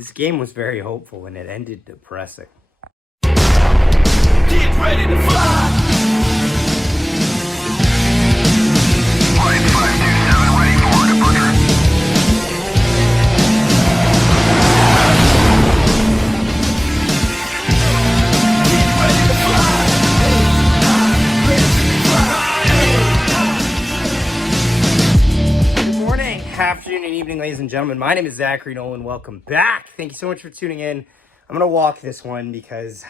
This game was very hopeful and it ended depressing. Get ready to fly. Flight 527 ready for departure. Get ready to fly. Good morning, afternoon, and evening, ladies and gentlemen. My name is Zachary Nolan. Welcome back. Thank you so much for tuning in. I'm going to walk this one because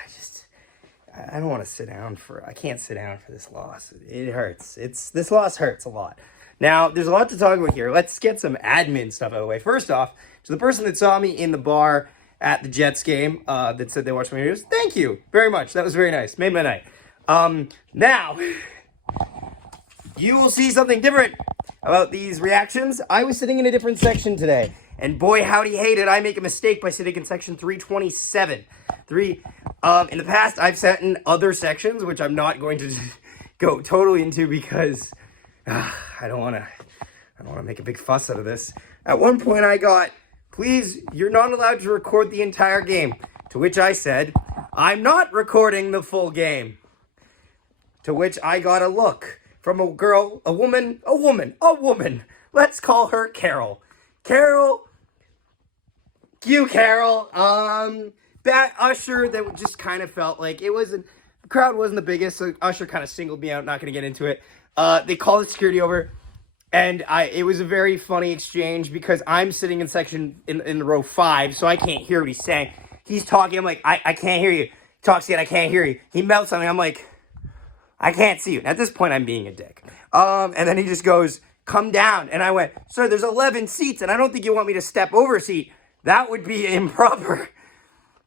I don't want to sit down I can't sit down for this loss. It hurts. This loss hurts a lot. Now, there's a lot to talk about here. Let's get some admin stuff out of the way. First off, to the person that saw me in the bar at the Jets game, that said they watched my videos, thank you very much. That was very nice. Made my night. Now, you will see something different about these reactions. I was sitting in a different section today, and boy, howdy hey, did I make a mistake by sitting in section 327. In the past, I've sat in other sections, which I'm not going to go totally into because I don't want to make a big fuss out of this. At one point, I got, please, you're not allowed to record the entire game. To which I said, I'm not recording the full game. To which I got a look from a girl, a woman. Let's call her Carol. Carol, that Usher that just kind of felt like the crowd wasn't the biggest, so Usher kind of singled me out, not going to get into it. They called the security over, and it was a very funny exchange because I'm sitting in section in row 5, so I can't hear what he's saying. He's talking, I'm like, I can't hear you. He talks again, I can't hear you. He melts something, I'm like, I can't see you. At this point, I'm being a dick. And then he just goes, come down. And I went, sir, there's 11 seats, and I don't think you want me to step over a seat. That would be improper.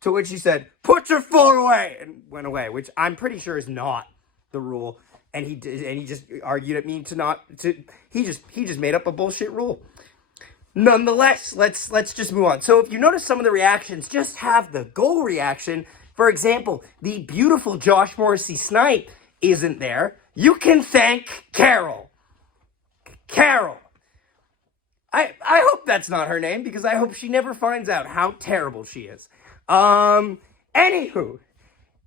To which he said, put your phone away, and went away, which I'm pretty sure is not the rule. And he just argued at me he just made up a bullshit rule. Nonetheless, let's just move on. So if you notice some of the reactions, just have the goal reaction. For example, the beautiful Josh Morrissey snipe isn't there. You can thank Carol. Carol. I hope that's not her name because I hope she never finds out how terrible she is. Anywho,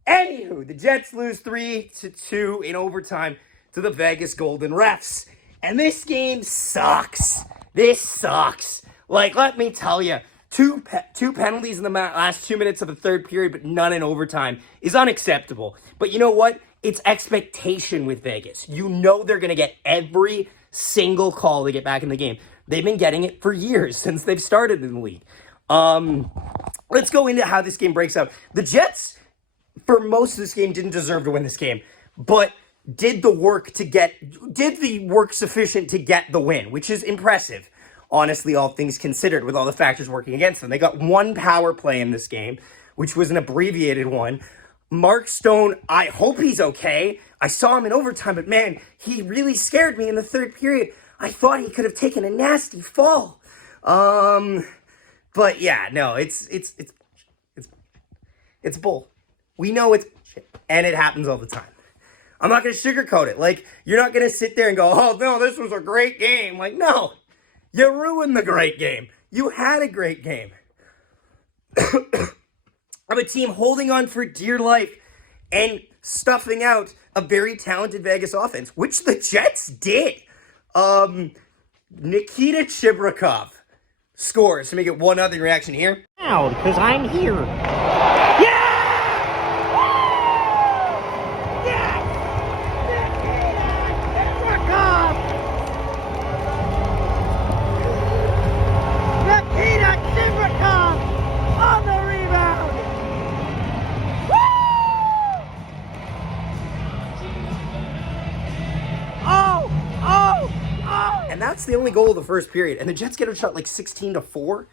the Jets lose 3-2 in overtime to the Vegas Golden Refs. And this game sucks. This sucks. Like, let me tell you, two penalties in the last 2 minutes of the third period, but none in overtime is unacceptable. But you know what? It's expectation with Vegas. You know they're going to get every single call to get back in the game. They've been getting it for years since they've started in the league. Let's go into how this game breaks out. The Jets, for most of this game, didn't deserve to win this game, but did the work sufficient to get the win, which is impressive. Honestly, all things considered, with all the factors working against them. They got one power play in this game, which was an abbreviated one. Mark Stone, I hope he's okay. I saw him in overtime, but man, he really scared me in the third period. I thought he could have taken a nasty fall. But yeah, no, it's bull. We know it's shit, and it happens all the time. I'm not going to sugarcoat it. Like, you're not going to sit there and go, oh, no, this was a great game. Like, no, you ruined the great game. You had a great game. Of a team holding on for dear life and stuffing out a very talented Vegas offense, which the Jets did. Nikita Chibrikov scores to make it 1-0 reaction here. Now, because I'm here. And that's the only goal of the first period. And the Jets get a shot like 16-4.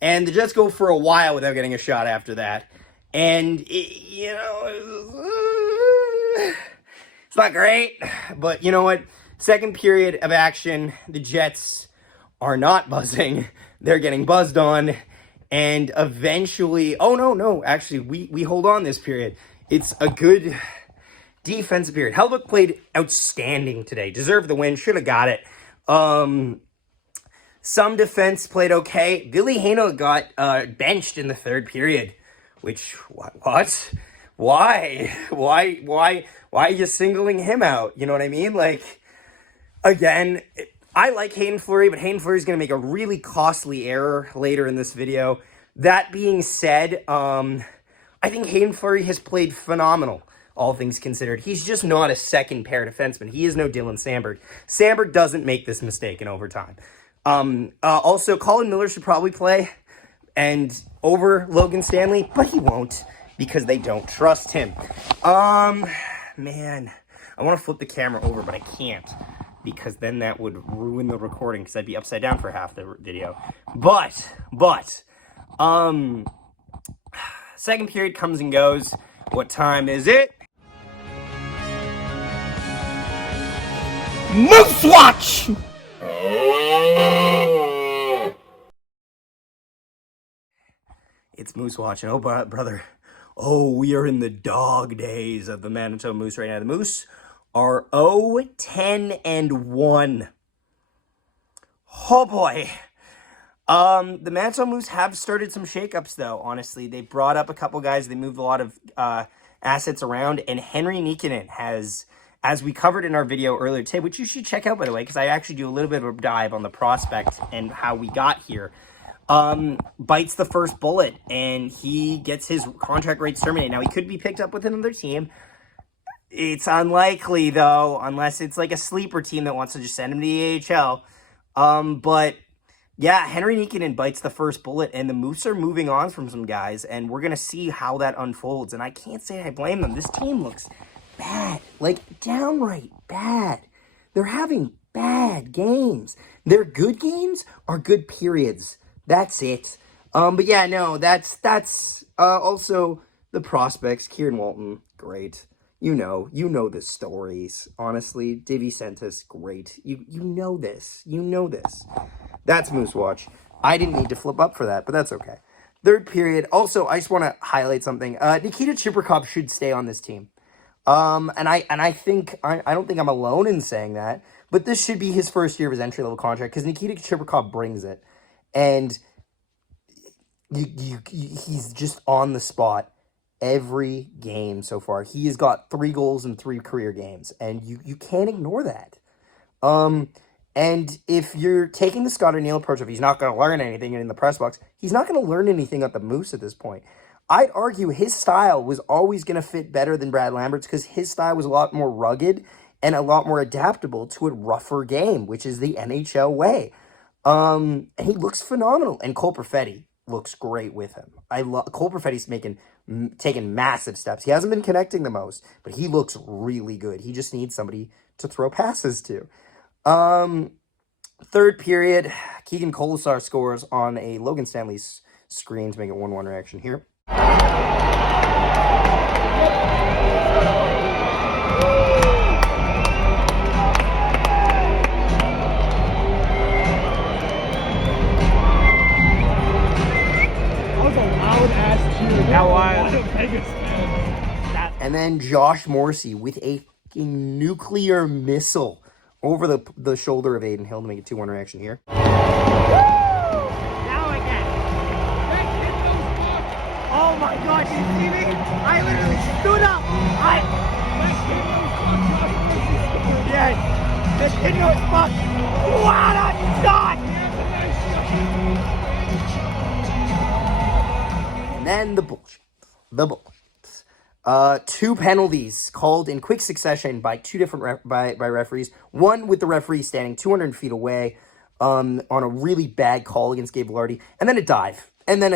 And the Jets go for a while without getting a shot after that. And, it's not great. But you know what? Second period of action, the Jets are not buzzing. They're getting buzzed on. And eventually, actually, we hold on this period. It's a good defensive period. Hellebuck played outstanding today. Deserved the win. Should have got it. Some defense played okay. Ville Heinola got benched in the third period, which, what? Why? Why are you singling him out? You know what I mean? Like, again, I like Hayden Fleury, but Hayden Fleury is going to make a really costly error later in this video. That being said, I think Hayden Fleury has played phenomenal, all things considered. He's just not a second pair defenseman. He is no Dylan Samberg. Samberg doesn't make this mistake in overtime. Also, Colin Miller should probably play and over Logan Stanley, but he won't because they don't trust him. Man, I want to flip the camera over, but I can't because then that would ruin the recording because I'd be upside down for half the video. But, second period comes and goes. What time is it? Moose Watch! It's Moose Watch, and oh, brother. Oh, we are in the dog days of the Manitoba Moose right now. The Moose are 0-10-1. Oh, boy. The Manitoba Moose have started some shakeups, though, honestly. They brought up a couple guys. They moved a lot of assets around, and Henri Nikkanen has, as we covered in our video earlier today, which you should check out, by the way, because I actually do a little bit of a dive on the prospect and how we got here, bites the first bullet, and he gets his contract rates terminated. Now, he could be picked up with another team. It's unlikely, though, unless it's like a sleeper team that wants to just send him to the AHL. But yeah, Henri Nikkanen bites the first bullet, and the Moose are moving on from some guys, and we're going to see how that unfolds. And I can't say I blame them. This team looks bad, like downright bad. They're having bad games. Their good games are good periods. That's it. But yeah, no, that's also the prospects. Kieran Walton, great. You know the stories. Honestly, Divi sent us, great. You know this. You know this. That's Moose Watch. I didn't need to flip up for that, but that's okay. Third period. Also, I just want to highlight something. Nikita Chibrikov should stay on this team. And I think I don't think I'm alone in saying that, but this should be his first year of his entry level contract because Nikita Chibrikov brings it, and he's just on the spot every game so far. He has got 3 goals in 3 career games, and you can't ignore that. And if you're taking the Scott O'Neill approach of he's not going to learn anything in the press box, he's not going to learn anything at the Moose at this point. I'd argue his style was always going to fit better than Brad Lambert's because his style was a lot more rugged and a lot more adaptable to a rougher game, which is the NHL way. And he looks phenomenal. And Cole Perfetti looks great with him. Cole Perfetti's taking massive steps. He hasn't been connecting the most, but he looks really good. He just needs somebody to throw passes to. Third period, Keegan Colasar scores on a Logan Stanley's screen to make it 1-1 reaction here. And then Josh Morrissey with a nuclear missile over the shoulder of Aiden Hill to make a 2-1 reaction here. Now again. Oh my God, you see me? I literally stood up. Yes. The continuous fuck. What a shot! And then the bullshit. 2 penalties called in quick succession by 2 different by referees. One with the referee standing 200 feet away on a really bad call against Gabe Velarde. And then a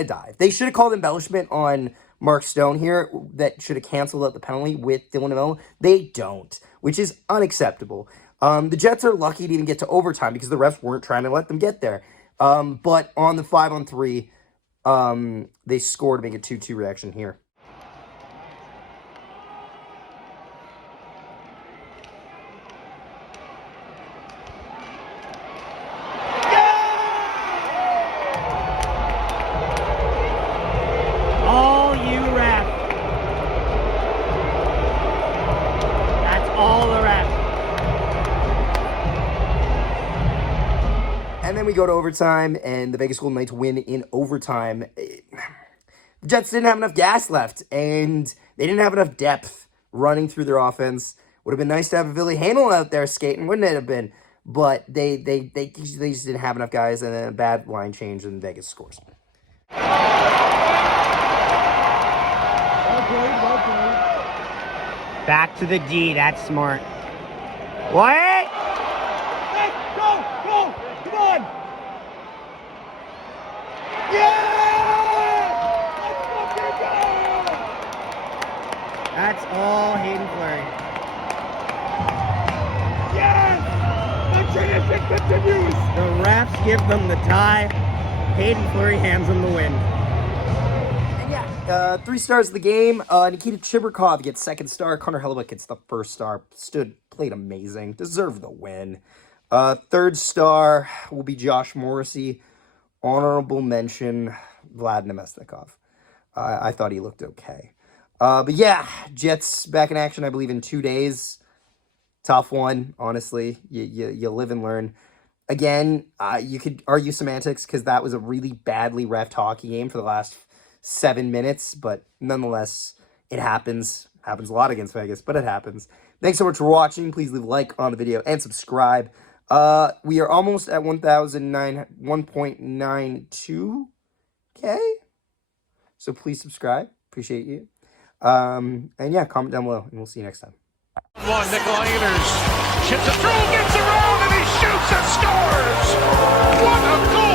dive. They should have called embellishment on Mark Stone here that should have canceled out the penalty with Dylan DeMello. They don't, which is unacceptable. The Jets are lucky to even get to overtime because the refs weren't trying to let them get there. But on the 5-on-3, they scored to make a 2-2 reaction here. then we go to overtime, and the Vegas Golden Knights win in overtime. The Jets didn't have enough gas left, and they didn't have enough depth running through their offense. Would have been nice to have a Billy Handel out there skating, wouldn't it have been? But they just didn't have enough guys, and then a bad line change, and Vegas scores. Back to the D. That's smart. What? Hey, go! Come on! Yeah! Let's fucking go! That's all Hayden Fleury. Yes! The tradition continues! The refs give them the tie. Hayden Fleury hands them the win. 3 stars of the game. Nikita Chibrikov gets 2nd star. Connor Hellebuyck gets the 1st star. Played amazing. Deserved the win. 3rd star will be Josh Morrissey. Honorable mention, Vlad Nemestikov. I thought he looked okay. But yeah, Jets back in action, I believe, in 2 days. Tough one, honestly. You live and learn. Again, you could argue semantics because that was a really badly reffed hockey game for the last 7 minutes, but nonetheless, it happens. Happens a lot against Vegas, but it happens. Thanks so much for watching. Please leave a like on the video and subscribe. We are almost at 1.92K. So please subscribe. Appreciate you. And yeah, comment down below, and we'll see you next time. Nikolai Ehlers chips it through, gets around, and he shoots and scores! What a goal!